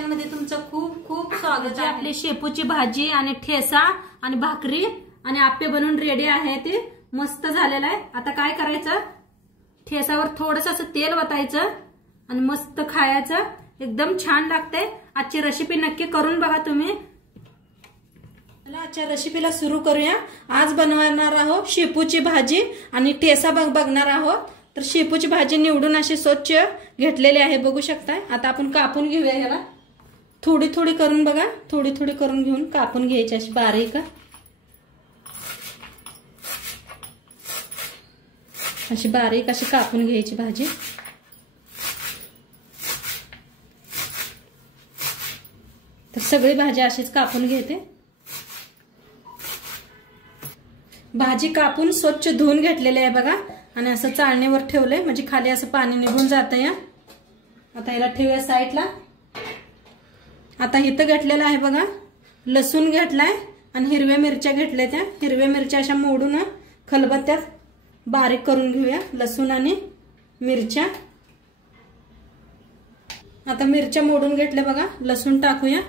Kitchen मध्ये तुमचं खूप खूप स्वागत आहे। आपली शेपूची भाजी आणि ठेसा आणि भाकरी आणि आप्पे बनवून रेडी आहे। ते मस्त झालेलं आहे। आता काय करायचं, ठेसावर थोडंसं असं तेल वतायचं आणि मस्त खायचं, एकदम छान लागते। आजची रेसिपी नक्की करून बघा तुम्ही। आजच्या रेसिपीला सुरू करूया। आज बनवणार आहोत शेपूची भाजी आणि ठेसा बघणार आहोत। तर शेपूची भाजी निवडून अशी स्वच्छ घेतलेली आहे, बघू शकता। आता आपण कापून घेऊया याला, थोडी थोडी करून बघा, थोडी थोडी करून घेऊन कापून घ्यायची अशी बारीक, अशी बारीक अशी कापून घ्यायची भाजी। तर सगळी भाजी अशीच कापून घेते। भाजी कापून स्वच्छ धुवून घेतलेली आहे बघा, आणि असं चाळणीवर ठेवलंय म्हणजे खाली असं पाणी निघून जातं या। आता याला ठेवूया साईडला। आता इथं घेतलेलं आहे बघा, लसूण घेतलाय आणि हिरव्या मिरच्या घेतल्या। त्या हिरव्या मिरच्या अशा मोडून खलबत्त्यात बारीक करून घेऊया, लसूण आणि मिरच्या। आता मिरच्या मोडून घेतल्या बघा, लसूण टाकूया,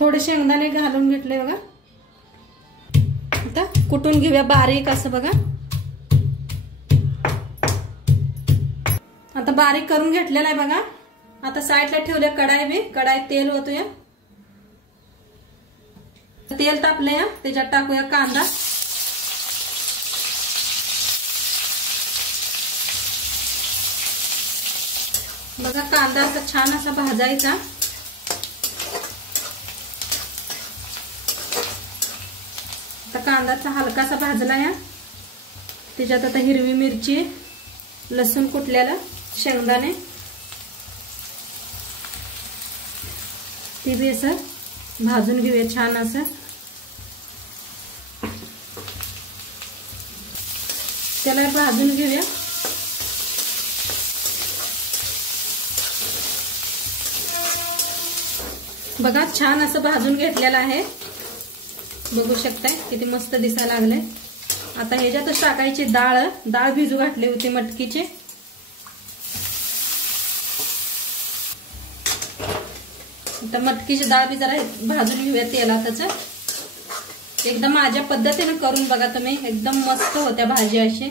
थोडे शेंगदाणे घालून घेतले बघा। आता कुटून घेऊया बारीक असं बघा। आता बारीक करून घेतलेला आहे बघा। आता साईडला ठेवले कढाई, बी कढाईत तेल ओतूया। तेल तापले, त्याच्यात टाकूया कांदा। बघा कांदा असा छान असा भाजायचा। आता कांदाचा हलकासा भाजला या, त्याच्यात आता हिरवी मिरची, लसूण कुटलेला, शेंगदाणे, ते बी असं भाजून घेऊया छान असं। त्याला भाजून घेऊया। बघा छान असं भाजून घेतलेलं आहे, बघू शकताय किती मस्त दिसायला लागले। आता ह्याच्यातच टाकायची डाळ, डाळ भिजू घातली होती मटकीची। आता मटकीची डाळ बी जरा भाजून घेऊया तेलातच। एकदम माझ्या पद्धतीने करून बघा तुम्ही, एकदम मस्त होत्या भाजी अशी।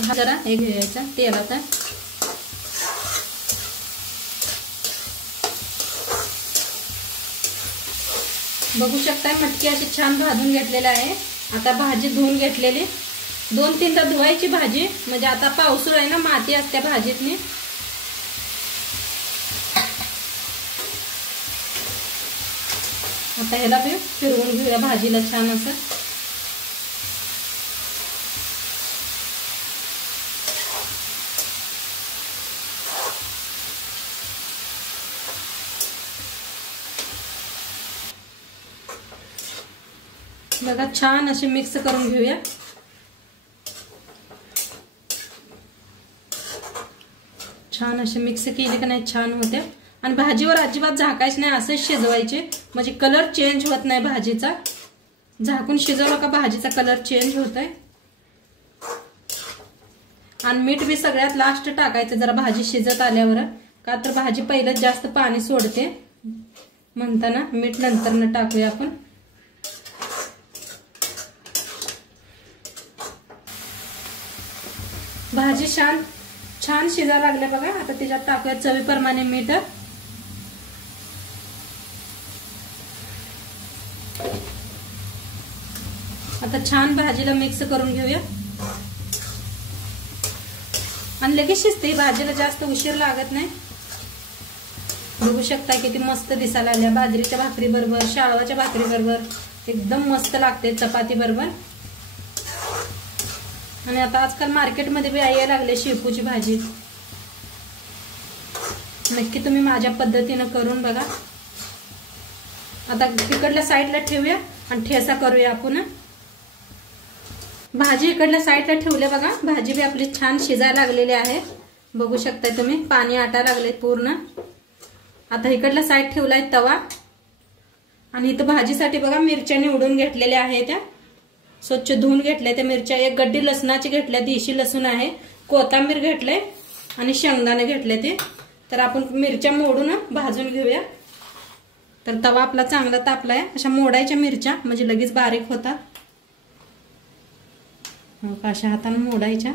हा जरा हे घ्यायचा तेलात, बघू शकताय मटकी अशी छान भाजून घेतलेली आहे। आता भाजी धुवून घेतलेली, 2-3दा धुवायची भाजी, म्हणजे आता पावसाळा आहे ना, माती असते भाजीतनी। आता ह्याला बी फिरवून घेऊया भाजीला छान असं। बघा छान असे मिक्स करून घेऊया। छान असे मिक्स केले का नाही छान होते। आणि भाजीवर अजिबात झाकायचं नाही, असंच शिजवायचे, म्हणजे कलर चेंज होत नाही भाजीचा। झाकून शिजवलं का भाजीचा कलर चेंज होतोय। आणि मीठ बी सगळ्यात लास्ट टाकायचं जरा भाजी शिजत आल्यावर, का तर भाजी पहिलेच जास्त पाणी सोडते, म्हणताना मीठ नंतर न टाकूया आपण। भाजी छान शिजायला लागले बघा। आता त्याच्यात टाकूया चवीप्रमाणे मीठ। आता छान भाजीला मिक्स करून घेऊया, आणि लगेच शिजते भाजीला, जास्त उशीर लागत नाही। बघू शकता किती मस्त दिसायला लागल्या, बाजरीच्या भाकरी बरोबर, शाळवाच्या भाकरी बरोबर एकदम मस्त लागते, चपाती बरोबर। आणि आता आजकाल मार्केटमध्ये बी यायला लागले शेपूची भाजी। नक्की तुम्ही माझ्या पद्धतीने करून बघा। आता इकडल्या साईडला ठेवूया आणि ठेसा करूया आपण। भाजी इकडल्या साईडला ठेवले बघा, भाजी बी आपली छान शिजायला लागलेली आहे, बघू शकताय तुम्ही, पाणी आटायला लागले पूर्ण। आता इकडल्या साईड ठेवलाय तवा, आणि इथं भाजीसाठी बघा मिरच्या निवडून घेतलेल्या आहेत त्या। स्वच्छ धुवून घेतल्या त्या मिरच्या, एक गड्डी लसणाची घेतल्या, देशी लसूण आहे, कोथिंबीर घेतले आणि शेंगदाणे घेतले ते. तर आपण मिरच्या मोडून भाजून घेऊया. तर तवा आपला चांगला तापलाय. अशा मोडायच्या मिरच्या म्हणजे लगेच बारीक होतात. अशा हाताने मोडायच्या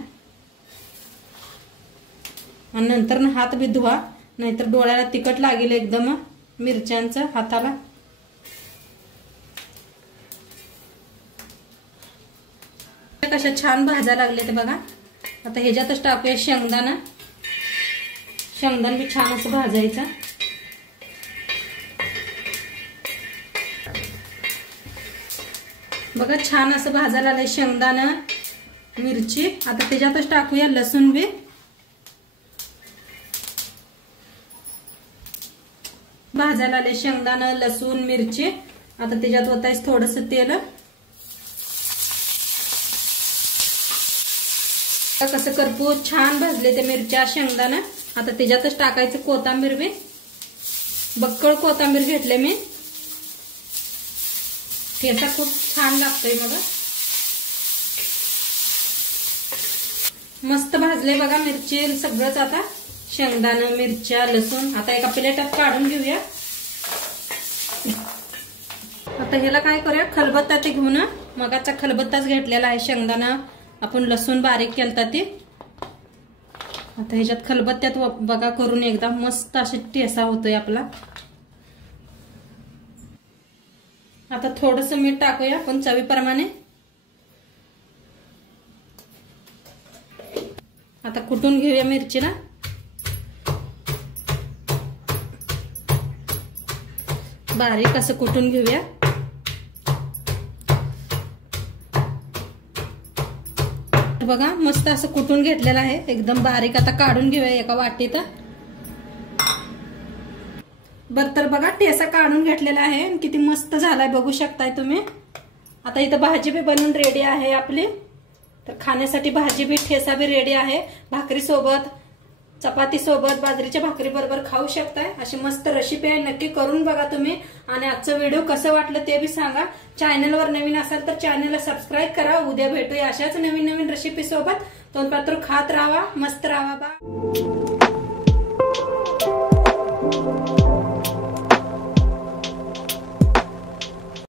आणि नंतर हात बी धुवा, नाहीतर डोळ्याला तिखट लागेल एकदम मिरच्यांचं हाताला. कशा छान भाजा लागले ते बघा. आता ह्याच्यातच टाकूया शेंगदाणा. शेंगदाणा बी छान असं भाजायचं. बघा छान असं भाजायला आलंय शेंगदाणा मिरची. आता त्याच्यातच टाकूया लसूण बी. भाजायला आले शेंगदाणा लसूण मिरची. आता त्याच्यात ओतायचं थोडस तेल. कसं करपूस छान भाजले ते मिरच्या शेंगदाणा. आता त्याच्यातच टाकायचं कोथिंबीर बी. बक्कळ कोथिंबीर घेतले मी. ठेचा खूप छान लागतोय बघा. मस्त भाजले बघा मिरची सगळंच. आता शेंगदाणा मिरच्या लसूण आता एका प्लेटात काढून घेऊया. आता ह्याला काय करूया, खलबत्ता ते घेऊन, मगाचा खलबत्ताच घेतलेला आहे. शेंगदाणा आपण लसूण बारीक केलता ते. आता ह्याच्यात खलबत्त्यात बघा करून एकदा मस्त अशी ठेसा होतोय आपला. आता थोडस मीठ टाकूया आपण चवीप्रमाणे. आता कुटून घेऊया मिरचीला. बारीक असं कुटून घेऊया. बघा मस्त असं कुटून घेतलेलं आहे एकदम बारीक. आता काढून घेऊया एका वाटीत. बर तर बघा ठेसा काढून घेतलेला आहे. किती मस्त झालाय बघू शकताय तुम्ही. आता इथं भाजी बी बनवून रेडी आहे आपली. तर खाण्यासाठी भाजी बी ठेसा बी रेडी आहे. भाकरी सोबत, चपाती सोबत, बाजरीच्या भाकरी बरोबर खाऊ शकताय. अशी मस्त रेसिपी आहे. नक्की करून बघा तुम्ही. आणि आजचं व्हिडिओ कसं वाटलं ते बी सांगा. चॅनलवर नवीन असाल तर चॅनलला सबस्क्राईब करा. उद्या भेटूया अशाच नवीन नवीन रेसिपी सोबत. तोपर्यंत खात राहा, मस्त राहा. बा